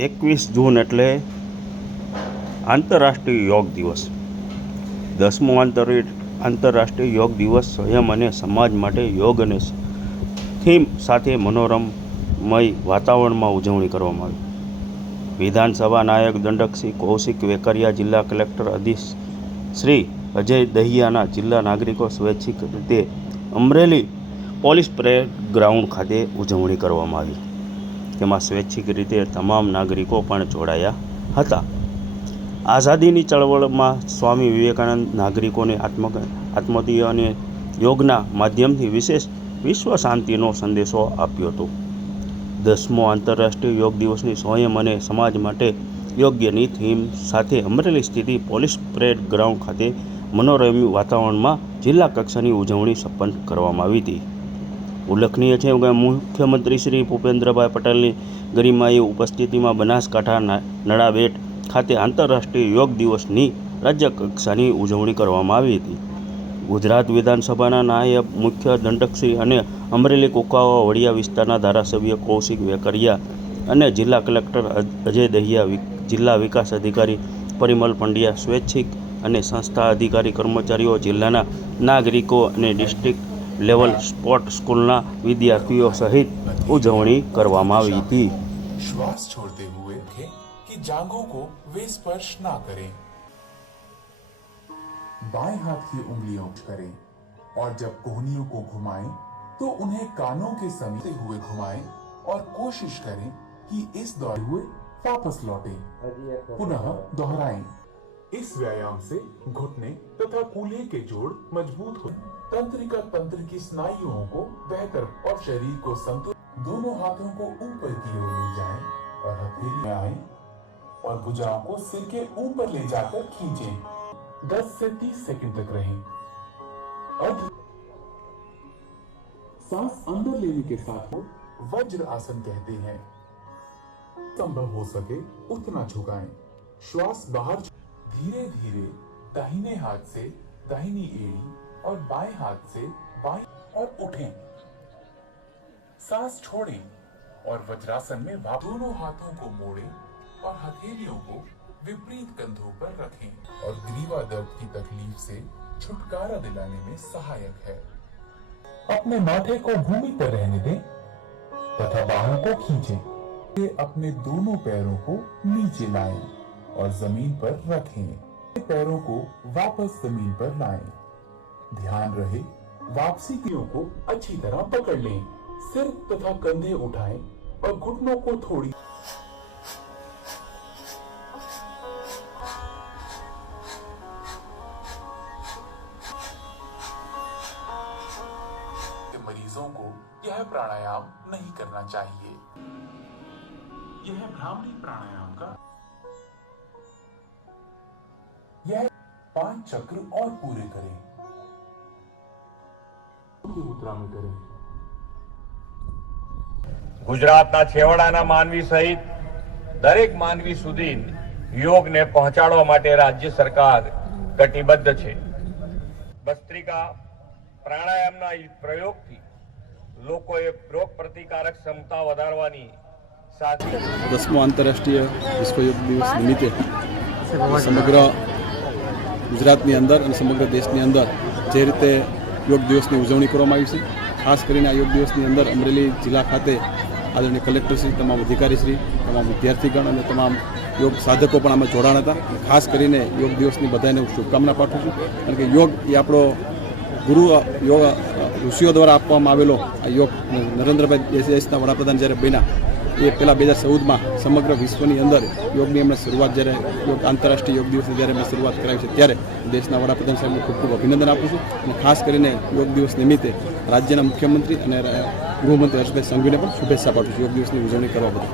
21 જૂન એટલે આંતરરાષ્ટ્રીય યોગ દિવસ. 10મો આંતરરાષ્ટ્રીય યોગ દિવસ સ્વયં અને સમાજ માટે યોગ અને થીમ સાથે મનોરમમય વાતાવરણમાં ઉજવણી કરવામાં આવી. વિધાનસભા નાયક દંડક શ્રી કૌશિક વેકરિયા, જિલ્લા કલેક્ટર અધિક શ્રી અજય દહિયાના જિલ્લા નાગરિકો સ્વૈચ્છિક રીતે અમરેલી પોલીસ પરેડ ગ્રાઉન્ડ ખાતે ઉજવણી કરવામાં આવી. તેમાં સ્વૈચ્છિક રીતે તમામ નાગરિકો પણ જોડાયા હતા. આઝાદીની ચળવળમાં સ્વામી વિવેકાનંદ નાગરિકોને આત્મહત્યા અને યોગના માધ્યમથી વિશ્વ શાંતિનો સંદેશો આપ્યો હતો. 10મો આંતરરાષ્ટ્રીય યોગ દિવસની સ્વયં અને સમાજ માટે યોગ્યની થીમ સાથે અમરેલી સ્થિત પોલીસ પરેડ ગ્રાઉન્ડ ખાતે મનોરમ્ય વાતાવરણમાં જિલ્લા કક્ષાની ઉજવણી સંપન્ન કરવામાં આવી હતી. ઉલ્લેખનીય છે કે મુખ્યમંત્રી શ્રી ભૂપેન્દ્રભાઈ પટેલની ગરિમાએ ઉપસ્થિતિમાં બનાસકાંઠા નડાબેટ ખાતે આંતરરાષ્ટ્રીય યોગ દિવસની રાજ્ય કક્ષાની ઉજવણી કરવામાં આવી હતી. ગુજરાત વિધાનસભાના નાયબ મુખ્ય દંડકશ્રી અને અમરેલી કુકાવા વડિયા વિસ્તારના ધારાસભ્ય કૌશિક વેકરિયા અને જિલ્લા કલેક્ટર અજય દહિયા, જિલ્લા વિકાસ અધિકારી પરિમલ પંડ્યા, સ્વૈચ્છિક અને સંસ્થા અધિકારી કર્મચારીઓ, જિલ્લાના નાગરિકો અને ડિસ્ટ્રિક્ટ લેવલ સ્પોર્ટ સ્કૂલના વિદ્યાર્થીઓ સહિત ઉજવણી કરવામાં આવી હતી. श्वास छोड़ते हुए कि जांघों को वे स्पर्श ना करें. बाएं हाथ की उंगलियों करें और जब कोहनियों को घुमाएं तो उन्हें कानों के समीप हुए घुमाएं और कोशिश करें कि इस दौरे हुए वापस लौटें. पुनः दोहराएं. इस व्यायाम से घुटने तथा कूल्हे के जोड़ मजबूत हो, तंत्रिका तंत्र की स्नायुओं को बेहतर और शरीर को संतुलित. दोनों हाथों को ऊपर की ओर ले जाएं और हथेली में आए और भुजाओं को सिर के ऊपर ले जाकर खींचें. 10 से 30 सेकंड तक रहें. सांस अंदर लेने के साथ वज्र आसन कहते हैं. संभव हो सके उतना झुकाएं. श्वास बाहर. धीरे धीरे दाहिने हाथ से दाहिनी एड़ी और बाएं हाथ से बाएं और उठें. सांस छोड़ें और वज्रासन में दोनों हाथों को मोड़ें और हथेलियों को विपरीत कंधों पर रखें और ग्रीवा दर्द की तकलीफ से छुटकारा दिलाने में सहायक है. अपने माथे को भूमि पर रहने दें तथा बाहों को खींचें. अपने दोनों पैरों को नीचे लाएं और जमीन पर रखें. पैरों को वापस जमीन पर लाएं. ध्यान रहे वापसी को अच्छी तरह पकड़ लें. सिर तथा कंधे उठाएं और घुटनों को थोड़ी मरीजों को यह प्राणायाम नहीं करना चाहिए. यह भ्रामरी प्राणायाम का यह 5 चक्र और पूरे करें. मुद्रा में करें. ગુજરાતના છેવાડાના માનવી સહિત દરેક માનવી સુધી યોગને પહોંચાડવા માટે રાજ્ય સરકાર કટિબદ્ધ છે. ભસ્ત્રિકા પ્રાણાયામના પ્રયોગથી લોકોએ રોગ પ્રતિકારક ક્ષમતા વધારવાની સાથે 10મો આંતરરાષ્ટ્રીય વિશ્વ યોગ દિવસ નિમિત્તે સમગ્ર ગુજરાતની અંદર અને સમગ્ર દેશની અંદર જે રીતે યોગ દિવસની ઉજવણી કરવામાં આવી છે, ખાસ કરીને આ યોગ દિવસની અંદર અમરેલી જિલ્લા ખાતે આદરણીય કલેક્ટરશ્રી, તમામ અધિકારીશ્રી, તમામ વિદ્યાર્થીગણ અને તમામ યોગ સાધકો પણ આમાં જોડાણ હતા. ખાસ કરીને યોગ દિવસની બધાને હું શુભકામના પાઠવું છું. કારણ કે યોગ એ આપણો ગુરુ યોગ ઋષિઓ દ્વારા આપવામાં આવેલો આ યોગ નરેન્દ્રભાઈ દેશના વડાપ્રધાન જ્યારે બન્યા એ પહેલાં 2014માં સમગ્ર વિશ્વની અંદર યોગની એમણે શરૂઆત જ્યારે આંતરરાષ્ટ્રીય યોગ દિવસની જ્યારે એમણે શરૂઆત કરાવી છે ત્યારે દેશના વડાપ્રધાન સાહેબને ખૂબ ખૂબ અભિનંદન આપું છું. અને ખાસ કરીને યોગ દિવસ નિમિત્તે રાજ્યના મુખ્યમંત્રી અને ગૃહમંત્રી હર્ષભાઈ સંઘવીને પણ શુભેચ્છા પાઠવું છું યોગ દિવસની ઉજવણી કરવા બદલ.